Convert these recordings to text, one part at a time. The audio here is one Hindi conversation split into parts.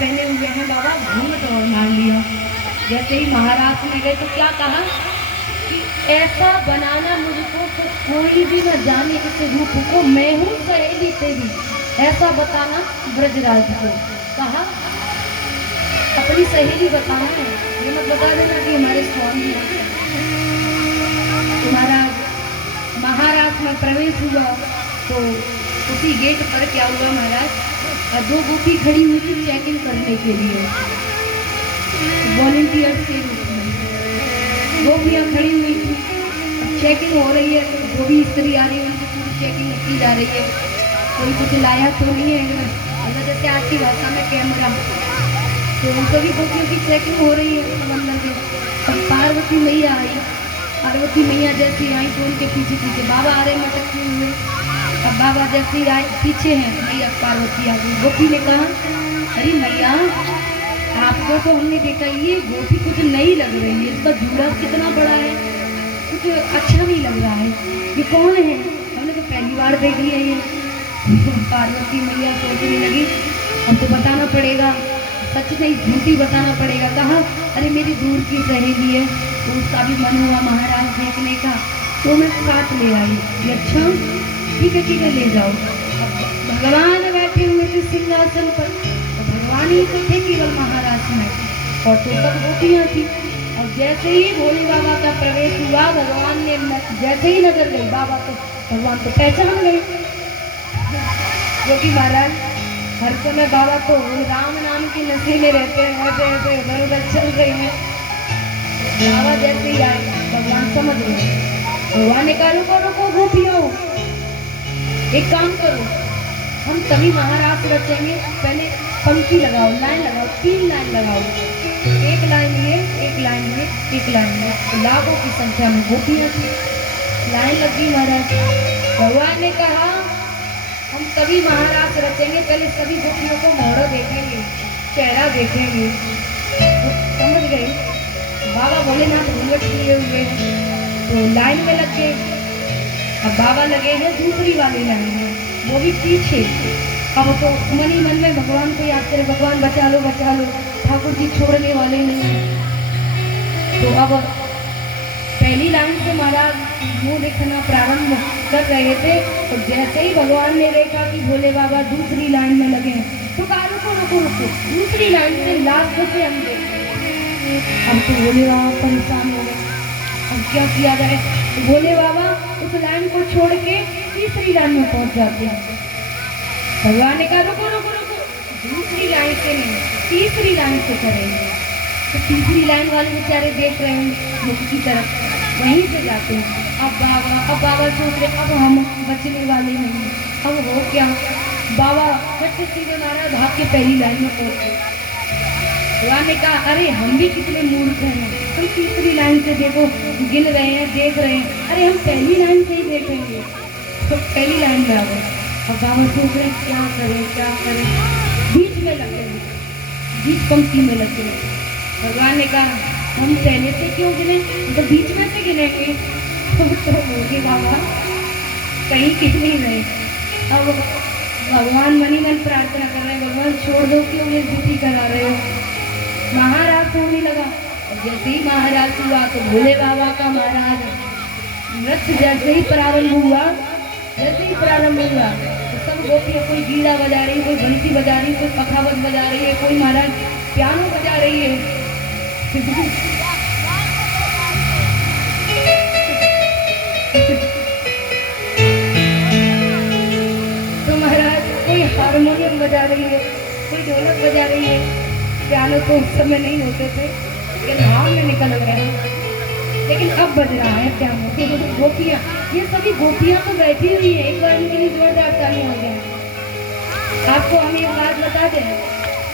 पहने हुए हैं बाबा, घूंघट और मान लिया। जैसे ही महाराज में गए तो क्या कहा कि ऐसा बनाना मुझको तो कोई भी न जाने इस रूप को, मैं हूँ सहेली तेरी, ऐसा बताना ब्रजराज को। कहा अपनी सहेली बताना है, ये मत बता देना कि हमारे स्वामी हैं। तुम्हारा महाराज में प्रवेश हुआ तो उसी गेट पर क्या हुआ महाराज, और दो गोपी खड़ी हुई थी चेकिंग करने के लिए, वॉलंटियर के रूप में गोपियाँ खड़ी हुई थी। चेकिंग हो रही है, जो भी स्त्री आ रही है उनकी पूरी चेकिंग की जा रही है, कोई कुछ लाया तो नहीं है, मतलब जैसे आज की भाषा में कैमरा, तो सभी गोपियों की चेकिंग हो रही है समंदर में। अब पार्वती मैया आई, पार्वती मैया जैसी आई तो उनके पीछे पीछे बाबा आ रहे मटकते हुए। अब बाबा जैसे आए पीछे हैं मैया, पार्वती आ गई। गोपी ने कहा अरे मैया आपको तो हमने देखा ये गोपी कुछ नई लग रही है, इसका जूड़ा कितना बड़ा है, कुछ अच्छा नहीं लग रहा है, ये कौन है? हमने तो पहली बार देखी है ये। पार्वती मैया सोचने लगी अब तो बताना पड़ेगा, सच नहीं झूठी बताना पड़ेगा। कहा अरे मेरी दूर की सहेली है, तो उसका भी मन हुआ महाराज देखने का, तो मैं साथ ले आई। अच्छा ठीक है ले जाओ। अब भगवान बैठे हुए थे सिंहासन पर, तो भगवान ही तो थे केवल महाराज में, और तो सब गोपियाँ थी। और जैसे ही भोले बाबा का प्रवेश हुआ, भगवान ने जैसे ही नजर गई बाबा तो भगवान तो पहचान गए, क्योंकि महाराज हर समय बाबा तो राम नाम के नशे में रहते हैं, ऐसे बरोबर चल रहे हैं। बाबा जैसे ही आए भगवान समझ गए। भगवान ने कहा रुको रुको गोपियों, एक काम करो, हम सभी महाराज रचेंगे, पहले पंक्ति लगाओ, लाइन लगाओ, 3 लाइन लगाओ, एक लाइन ये, एक लाइन ये, एक लाइन ये। तो लाखों की संख्या में गोपियाँ थी, लाइन लगी महाराज। भगवान ने कहा हम सभी महाराज रचेंगे, पहले सभी गोपियों को मोहरा देखेंगे, चेहरा देखेंगे। तो समझ गए बाबा भोलेनाथ घूंघट किए हुए, तो लाइन में लग गए। अब बाबा लगे हैं दूसरी वाली लाइन में, वो भी पीछे। अब तो मन ही मन में भगवान को याद करे, भगवान बचा लो ठाकुर जी छोड़ने वाले नहीं। तो अब पहली लाइन से महाराज मुंह देखना प्रारंभ कर रहे थे, तो जैसे ही भगवान ने देखा कि भोले बाबा दूसरी लाइन में लगे, तो कहा रुको रुको रुको, दूसरी लाइन से लास्ट से हम देखें। अब तो भोले बाबा परेशान हो गए, अब क्या किया जाए? तो भोले बाबा उस लाइन को छोड़ के तीसरी लाइन में पहुंच जाते हैं। भगवान ने कहा रुको रुको रुको, दूसरी लाइन से नहीं, तीसरी लाइन से करेंगे। तो तीसरी लाइन वाले बेचारे देख रहे हैं मुख की तरफ, वहीं से जाते हैं। अब बाबा सोच रहे अब हम बचने वाले नहीं, अब हो क्या? बाबा फट सीधे महाराज भाग के पहली लाइन में पहुंचे। भगवान ने कहा अरे हम भी कितने मूर्ख हैं, हम तीसरी लाइन से देखो गिन रहे हैं, देख रहे हैं, अरे हम पहली लाइन से ही देखेंगे। तो पहली लाइन में आ गए। अब बाबा सोच रहे क्या करें, बीच में लग गए, बीच पंक्ति में लग गए। भगवान ने कहा हम पहले से क्यों गिने, तो बीच में से गिनेंगे। तो बोले बाबा कहीं गिन नहीं रहे। अब भगवान मन ही मन प्रार्थना कर रहे हैं, भगवान छोड़ दो, क्यों ये ड्यूटी करा रहे हो? महाराज होने लगा। जैसे ही महाराज हुआ तो भोले बाबा का महाराज नृत्य जैसे ही प्रारंभ हुआ, तो सब गोपियाँ, कोई गीड़ा बजा रही है, कोई बंसी बजा रही है, कोई पखावत बजा रही है, कोई महाराज पियानो बजा रही है। तो महाराज कोई हारमोनियम बजा रही है, कोई ढोलक बजा रही है, पियानो तो उस समय नहीं होते थे, लेकिन नाम में निकल गए, लेकिन अब बज रहा है पियानो। गोपियाँ, ये सभी गोपियाँ तो बैठी हुई है, एक बार इनके लिए जोरदार ताली हो जाए। आपको हम एक बात बता दें,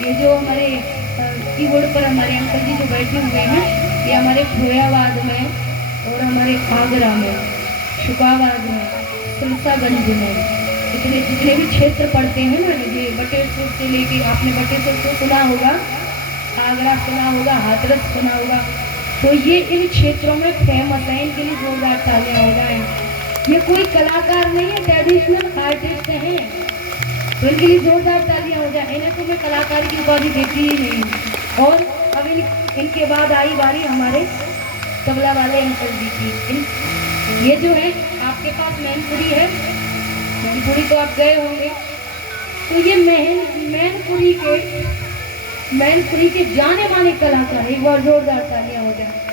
ये जो हमारे कीबोर्ड पर हमारे अंकल जी जो बैठे हुए हैं, ये हमारे फुरियाबाद में और हमारे आगरा में, शुकाबाद में, तुलसागंज में, जितने भी क्षेत्र पड़ते हैं ना, ये बटेश्वर से लेके, आपने बटेश्वर को सुना होगा, आगरा सुना होगा, हाथरस सुना होगा, तो ये इन क्षेत्रों में फेमस है, इनके लिए जोरदार तालियां हो जाए। ये कोई कलाकार नहीं है, ट्रेडिशनल आर्टिस्ट हैं, तो इनके लिए जोरदार तालियां हो जाए। इन्हें तो मैं कलाकार की उपाधि देती ही नहीं। और अब इनके बाद आई बारी हमारे तबला वाले अंकल जी की। ये जो है आपके पास मैनपुरी है, मैनपुरी तो आप गए होंगे। तो ये मैनपुरी के जाने माने कलाकार, एक बार जोरदार तालियां हो जाए।